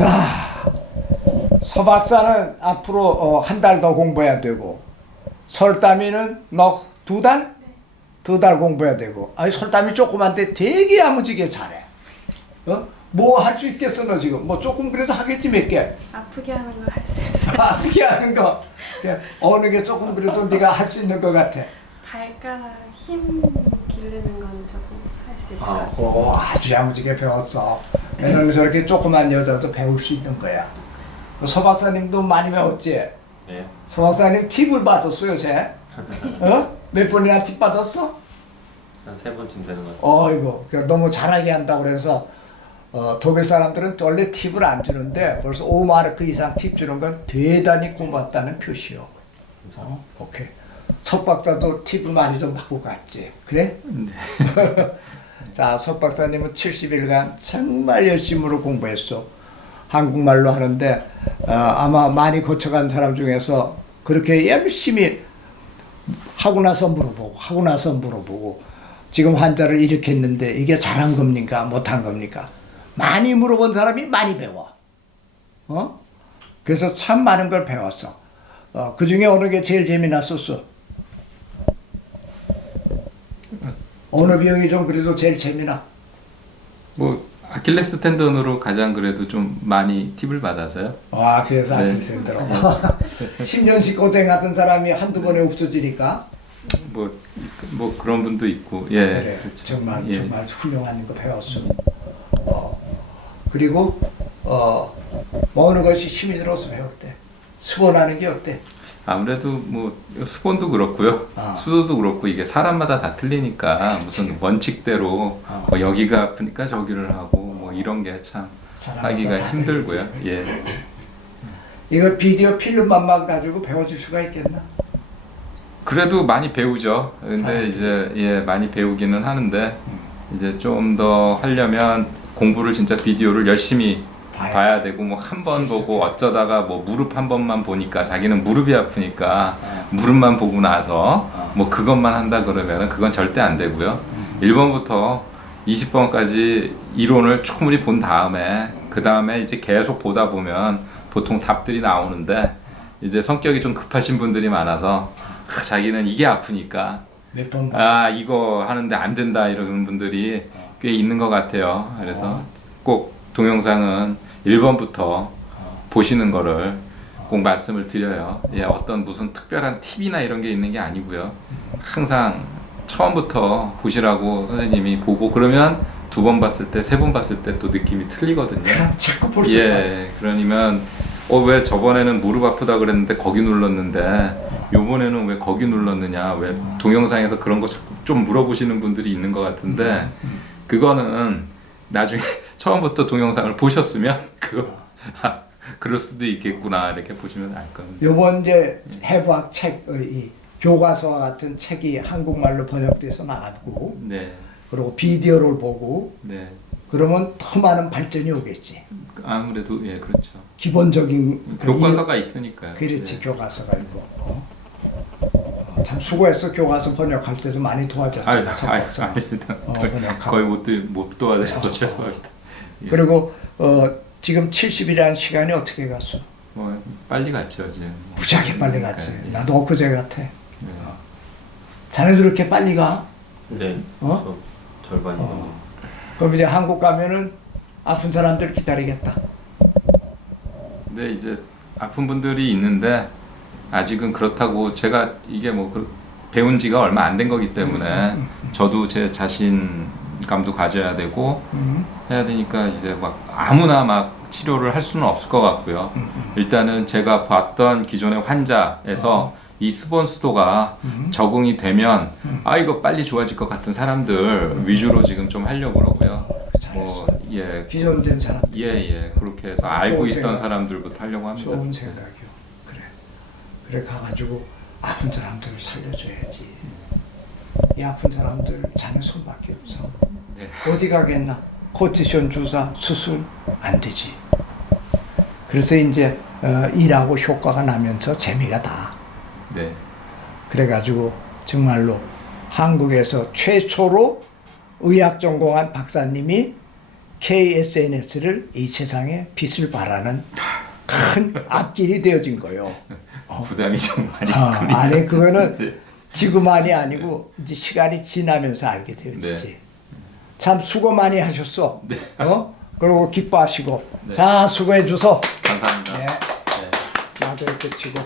자, 서 박사는 앞으로 어, 한달 더 공부해야 되고, 설담이는 너 두 달? 두 달 공부해야 되고, 아니 설담이 조그만데 되게 야무지게 잘해. 어? 뭐할 수 있겠어 너 지금? 뭐 조금 그래도 하겠지 몇 개. 아프게 하는 거 할 수 있어요. 아프게 하는 거. 어느 게 조금 그래도 네가 할 수 있는 것 같아. 발가락 힘 기르는 건 조금 할 수 있어요. 아, 그거 아주 야무지게 배웠어. 왜냐면 저렇게 조그만 여자도 배울 수 있는 거야. 서 박사님도 많이 배웠지? 예. 서 박사님 팁을 받았어요, 쟤? 어? 몇 번이나 팁 받았어? 한세 번쯤 되는 것 같아요. 어이구, 그 너무 잘하게 한다고 그래서 어, 독일 사람들은 원래 팁을 안 주는데 벌써 5마르크 이상 팁 주는 건 대단히 고맙다는 표시요. 어, 오케이. 석 박사도 팁을 많이 좀 받고 갔지. 그래? 자, 석 박사님은 70일간 정말 열심으로 공부했어. 한국말로 하는데 어, 아마 많이 거쳐간 사람 중에서 그렇게 열심히 하고 나서 물어보고 하고 나서 물어보고 지금 환자를 이렇게 했는데 이게 잘한 겁니까? 못한 겁니까? 많이 물어본 사람이 많이 배워. 어? 그래서 참 많은 걸 배웠어. 어, 그 중에 어느 게 제일 재미났었어 어느 비용이 좀 그래도 제일 재미나 뭐 아킬레스 텐던으로 가장 그래도 좀 많이 팁을 받아서요. 와 그래서 네. 아주 힘들어 10년씩 고생하던 사람이 한두 번에 없어지니까 뭐뭐 그런 분도 있고 예. 그래 그렇죠. 정말 예. 정말 훌륭한 거 배웠어. 어, 그리고 어, 먹는 것이 힘이 들어서 배웠대. 수본하는 게 어때? 아무래도 뭐 수본도 그렇고요. 아. 수도도 그렇고 이게 사람마다 다 틀리니까 무슨 원칙대로 아. 뭐 여기가 아프니까 저기를 하고 뭐 이런 게 참 하기가 다 힘들고요. 다르지. 예. 이거 비디오 필름만 가지고 배워줄 수가 있겠나? 그래도 많이 배우죠. 근데 사람들이. 이제 예 많이 배우기는 하는데 이제 좀 더 하려면 공부를 진짜 비디오를 열심히 봐야 되고 뭐 한 번 보고 어쩌다가 뭐 무릎 한 번만 보니까 자기는 무릎이 아프니까 어. 무릎만 보고 나서 어. 뭐 그것만 한다 그러면은 그건 절대 안 되고요. 1번부터 20번까지 이론을 충분히 본 다음에 그 다음에 이제 계속 보다 보면 보통 답들이 나오는데 이제 성격이 좀 급하신 분들이 많아서 아, 자기는 이게 아프니까 몇 번 아 이거 하는데 안 된다 이러는 분들이 꽤 있는 것 같아요. 그래서 꼭 동영상은 1번부터 보시는 거를 꼭 말씀을 드려요. 예, 어떤 무슨 특별한 팁이나 이런 게 있는 게 아니고요. 항상 처음부터 보시라고 선생님이 보고 그러면 두 번 봤을 때, 세 번 봤을 때 또 느낌이 틀리거든요. 자꾸 볼수 있다. 예, 그러면 어 왜 저번에는 무릎 아프다 그랬는데 거기 눌렀는데 요번에는 왜 거기 눌렀느냐 왜 동영상에서 그런 거 자꾸 좀 물어보시는 분들이 있는 것 같은데 그거는 나중에 처음부터 동영상을 보셨으면 그거 아, 그럴 수도 있겠구나 이렇게 보시면 알 겁니다. 요번 이제 해부학 책, 어, 이 교과서와 같은 책이 한국말로 번역돼서 나가고 네, 그리고 비디오를 보고 네, 그러면 더 많은 발전이 오겠지. 아무래도 예 그렇죠. 기본적인 그 교과서가 있으니까요. 그렇지 네. 교과서가 있고 어? 어, 참 수고했어 교과서 번역할 때도 많이 도와줬잖아 아유, 석박사. 아닙니다. 어, 번역하고. 거의 못, 들- 못 도와드려서 어, 죄송합니다. 예. 그리고 어, 지금 70일이라는 시간이 어떻게 갔어? 뭐 빨리 갔죠 이제. 무지하게 빨리 갔지 예. 나도 엊그제 같아 네. 자네도 이렇게 빨리 가? 네. 어? 저 절반이 어. 그럼 이제 한국 가면은 아픈 사람들 기다리겠다 근데 이제 아픈 분들이 있는데 아직은 그렇다고 제가 이게 뭐 그- 배운 지가 얼마 안 된 거기 때문에 저도 제 자신감도 가져야 되고 음. 해야 되니까 이제 막 아무나 막 치료를 할 수는 없을 것 같고요. 일단은 제가 봤던 기존의 환자에서 이 스본 수도가 적응이 되면 아 이거 빨리 좋아질 것 같은 사람들 위주로 지금 좀 하려고 그러고요. 뭐 예. 기존된 사람 예, 예. 그렇게 해서 알고 있던 생각. 사람들부터 하려고 합니다. 좋은 생각이요 그래 그래 가가지고 아픈 사람들을 살려줘야지 이 아픈 사람들 자네 손밖에 없어 네. 어디 가겠나 코티션 주사 수술 안 되지 그래서 이제 어, 일하고 효과가 나면서 재미가 다 네. 그래가지고 정말로 한국에서 최초로 의학 전공한 박사님이 KSNS를 이 세상에 빛을 발하는 큰 앞길이 되어진 거예요. 부담이 좀 많이 아. 아니 그거는 네. 지금만이 아니고 이제 시간이 지나면서 알게 되어지지. 네. 참 수고 많이 하셨어. 네. 어? 그리고 기뻐하시고. 네. 자 수고해 줘서. 감사합니다. 네. 네. 나도 이렇게 치고.